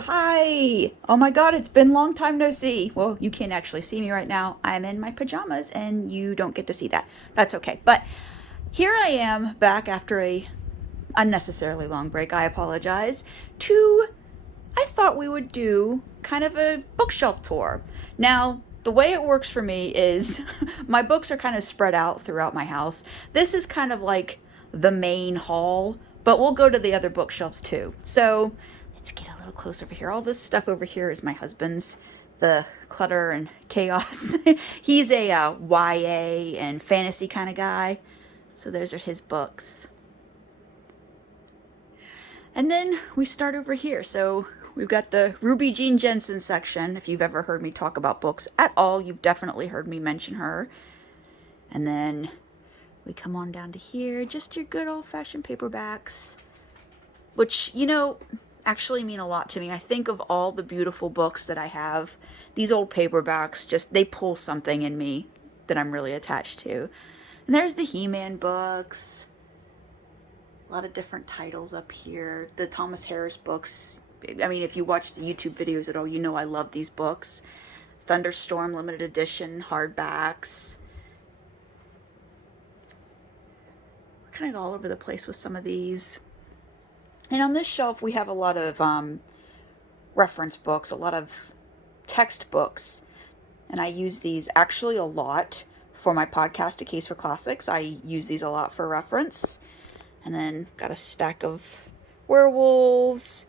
Hi! Oh my god, it's been a long time no see. Well, you can't actually see me right now. I'm in my pajamas and you don't get to see that. That's okay. But here I am back after a unnecessarily long break. I apologize. To I thought we would do kind of a bookshelf tour. Now, the way it works for me is my books are kind of spread out throughout my house. This is kind of like the main hall, but we'll go to the other bookshelves too. So let's get a little close over here. All this stuff over here is my husband's, the clutter and chaos. He's a YA and fantasy kind of guy. So those are his books. And then we start over here. So we've got the Ruby Jean Jensen section. If you've ever heard me talk about books at all, you've definitely heard me mention her. And then we come on down to here, just your good old-fashioned paperbacks, which, you know, actually mean a lot to me. I think of all the beautiful books that I have, these old paperbacks just, they pull something in me that I'm really attached to. And there's the He-Man books. A lot of different titles up here. The Thomas Harris books. I mean, if you watch the YouTube videos at all, you know I love these books. Thunderstorm limited edition hardbacks. We're kind of all over the place with some of these. And on this shelf, we have a lot of reference books, a lot of textbooks. And I use these actually a lot for my podcast, A Case for Classics. I use these a lot for reference. And then got a stack of werewolves.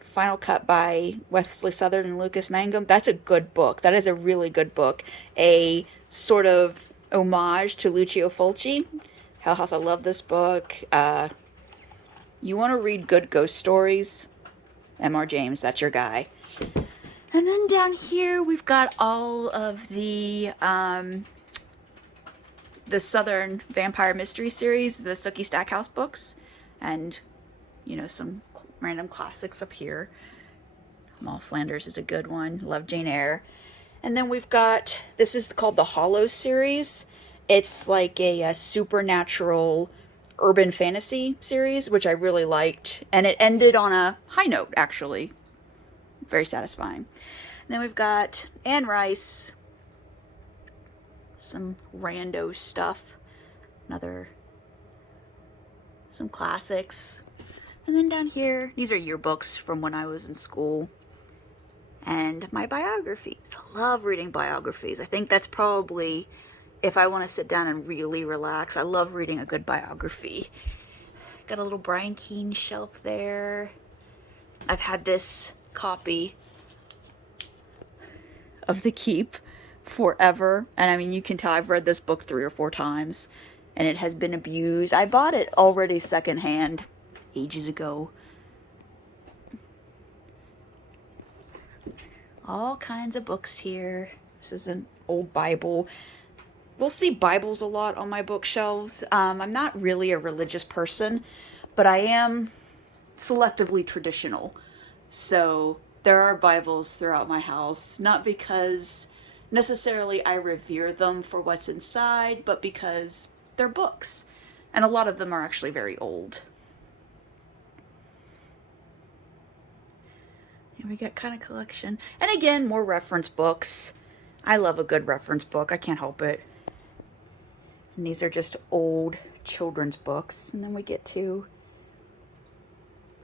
Final Cut by Wesley Southern and Lucas Mangum. That's a good book. That is a really good book. A sort of homage to Lucio Fulci. Hell House, I love this book. You want to read good ghost stories? M.R. James, that's your guy. And then down here we've got all of the Southern Vampire Mystery Series, the Sookie Stackhouse books, and, you know, some random classics up here. Moll Flanders is a good one. Love Jane Eyre. And then we've got, this is called the Hollows series. It's like a supernatural urban fantasy series, which I really liked. And it ended on a high note, actually. Very satisfying. And then we've got Anne Rice. Some rando stuff. Some classics. And then down here, these are yearbooks from when I was in school. And my biographies. I love reading biographies. I think that's probably, if I want to sit down and really relax, I love reading a good biography. Got a little Brian Keene shelf there. I've had this copy of The Keep forever. And I mean, you can tell I've read this book 3 or 4 times. And it has been abused. I bought it already secondhand ages ago. All kinds of books here. This is an old Bible. We'll see Bibles a lot on my bookshelves. I'm not really a religious person, but I am selectively traditional. So there are Bibles throughout my house, not because necessarily I revere them for what's inside, but because they're books. And a lot of them are actually very old. And we got kind of collection. And again, more reference books. I love a good reference book. I can't help it. And these are just old children's books. And then we get to,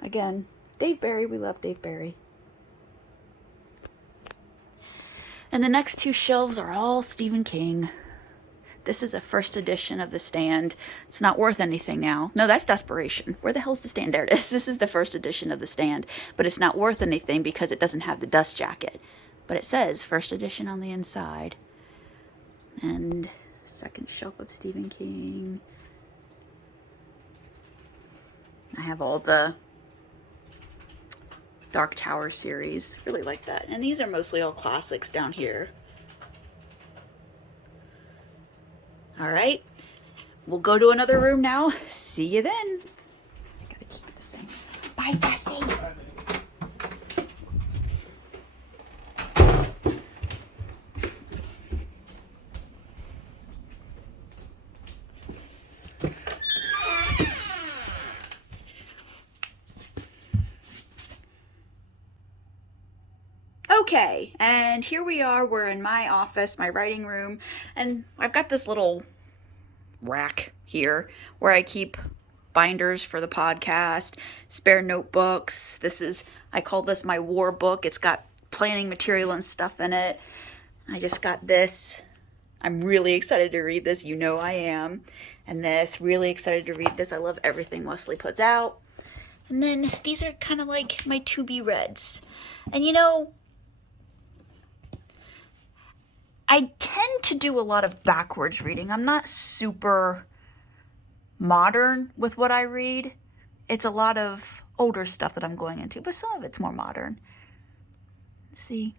again, Dave Barry. We love Dave Barry. And the next 2 shelves are all Stephen King. This is a first edition of The Stand. It's not worth anything now. No, that's Desperation. Where the hell's The Stand? There it is. This is the first edition of The Stand. But it's not worth anything because it doesn't have the dust jacket. But it says first edition on the inside. And second shelf of Stephen King. I have all the Dark Tower series. Really like that. And these are mostly all classics down here. All right, we'll go to another room now. See you then. I gotta keep it the same. Bye, Bessie. Okay, and here we are. We're in my office, my writing room, and I've got this little rack here where I keep binders for the podcast, spare notebooks. I call this my war book. It's got planning material and stuff in it. I just got this. I'm really excited to read this. You know I am. And this, really excited to read this. I love everything Wesley puts out. And then these are kind of like my to be reads. And I tend to do a lot of backwards reading. I'm not super modern with what I read. It's a lot of older stuff that I'm going into, but some of it's more modern. Let's see.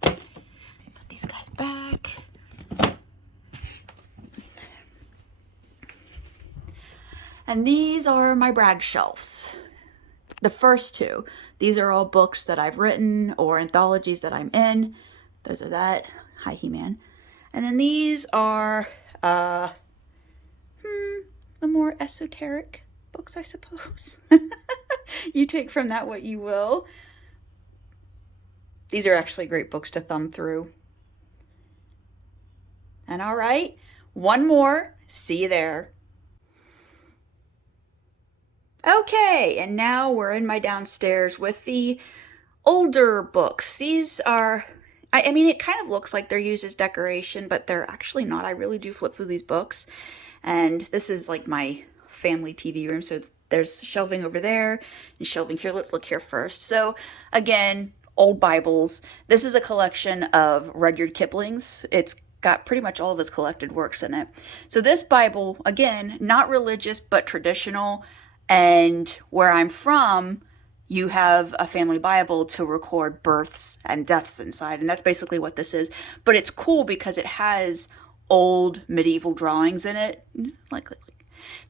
Put these guys back. And these are my brag shelves. The first two. These are all books that I've written or anthologies that I'm in. Those are that. Hi, He-Man. And then these are the more esoteric books, I suppose. You take from that what you will. These are actually great books to thumb through. And all right, one more. See you there. Okay, and now we're in my downstairs with the older books. These are, I mean, it kind of looks like they're used as decoration, but they're actually not. I really do flip through these books. And this is like my family TV room. So there's shelving over there and shelving here. Let's look here first. So again, old Bibles. This is a collection of Rudyard Kipling's. It's got pretty much all of his collected works in it. So this Bible, again, not religious, but traditional. And where I'm from, you have a family Bible to record births and deaths inside. And that's basically what this is. But it's cool because it has old medieval drawings in it.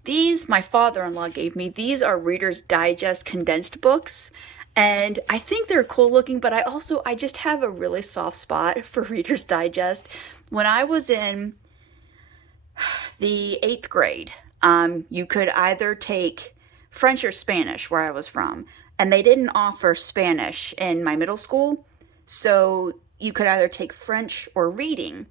These, my father-in-law gave me. These are Reader's Digest condensed books. And I think they're cool looking, but I just have a really soft spot for Reader's Digest. When I was in the 8th grade, you could either take French or Spanish where I was from, and they didn't offer Spanish in my middle school, so you could either take French or reading,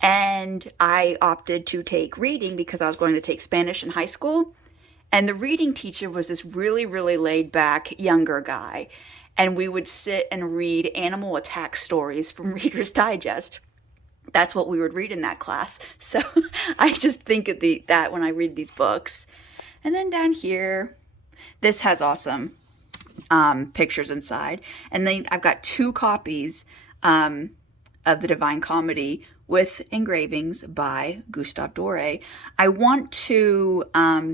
and I opted to take reading because I was going to take Spanish in high school, and the reading teacher was this really, really laid-back younger guy, and we would sit and read animal attack stories from Reader's Digest. That's what we would read in that class, so I just think of that when I read these books. And then down here, this has awesome pictures inside. And then I've got 2 copies of the Divine Comedy with engravings by Gustave Doré. I want to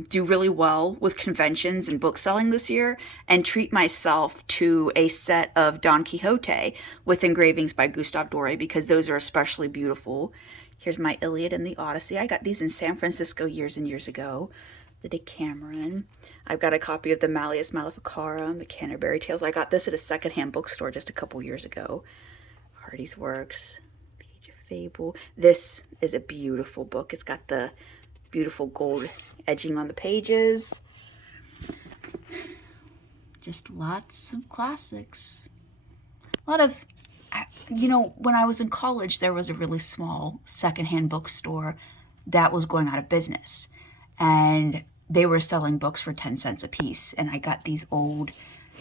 do really well with conventions and book selling this year and treat myself to a set of Don Quixote with engravings by Gustave Doré because those are especially beautiful. Here's my Iliad and the Odyssey. I got these in San Francisco years and years ago. The Decameron. I've got a copy of the Malleus Maleficarum, the Canterbury Tales. I got this at a secondhand bookstore just a couple years ago. Hardy's Works, Page of Fable. This is a beautiful book. It's got the beautiful gold edging on the pages. Just lots of classics. A lot of, when I was in college, there was a really small secondhand bookstore that was going out of business. And they were selling books for 10 cents a piece. And I got these old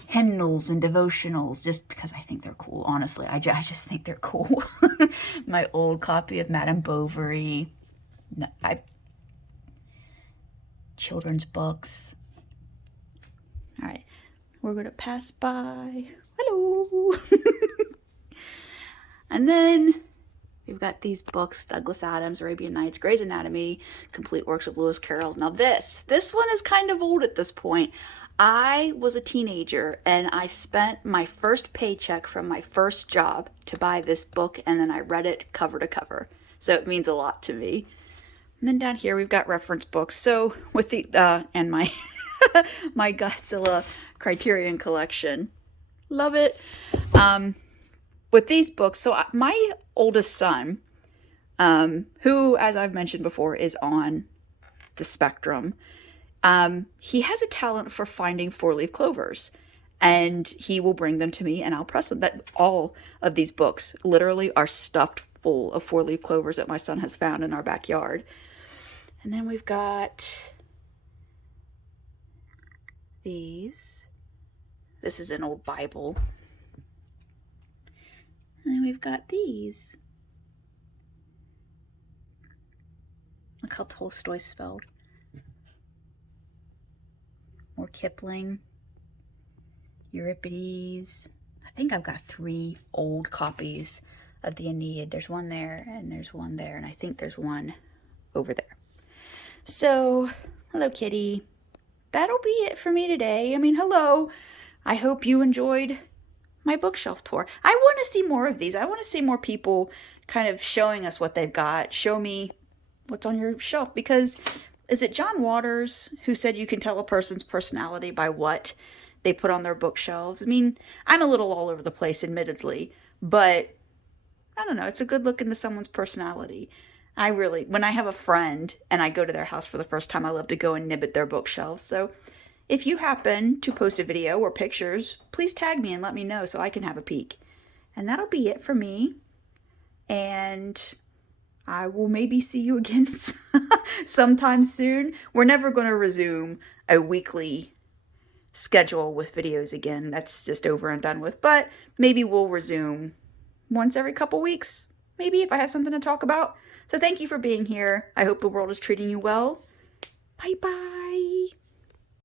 hymnals and devotionals just because I think they're cool. Honestly, I just think they're cool. My old copy of Madame Bovary. Children's books. All right. We're going to pass by. Hello. And then we've got these books, Douglas Adams, Arabian Nights, Grey's Anatomy, Complete Works of Lewis Carroll. Now this one is kind of old at this point. I was a teenager and I spent my first paycheck from my first job to buy this book, and then I read it cover to cover. So it means a lot to me. And then down here we've got reference books. So with the, and my, my Godzilla Criterion collection. Love it. With these books, so my oldest son, who, as I've mentioned before, is on the spectrum, he has a talent for finding 4-leaf clovers. and he will bring them to me and I'll press them. That all of these books literally are stuffed full of four-leaf clovers that my son has found in our backyard. And then we've got these. This is an old Bible. And then we've got these. Look how Tolstoy's spelled. More Kipling. Euripides. I think I've got 3 old copies of the Aeneid. There's one there, and there's one there, and I think there's one over there. So, hello, kitty. That'll be it for me today. I mean, hello. I hope you enjoyed my bookshelf tour. I want to see more of these. I want to see more people kind of showing us what they've got. Show me what's on your shelf, because is it John Waters who said you can tell a person's personality by what they put on their bookshelves? I mean, I'm a little all over the place, admittedly, but I don't know. It's a good look into someone's personality. When I have a friend and I go to their house for the first time, I love to go and nib at their bookshelves. So if you happen to post a video or pictures, please tag me and let me know so I can have a peek. And that'll be it for me. And I will maybe see you again sometime soon. We're never going to resume a weekly schedule with videos again. That's just over and done with. But maybe we'll resume once every couple weeks, maybe, if I have something to talk about. So thank you for being here. I hope the world is treating you well. Bye-bye.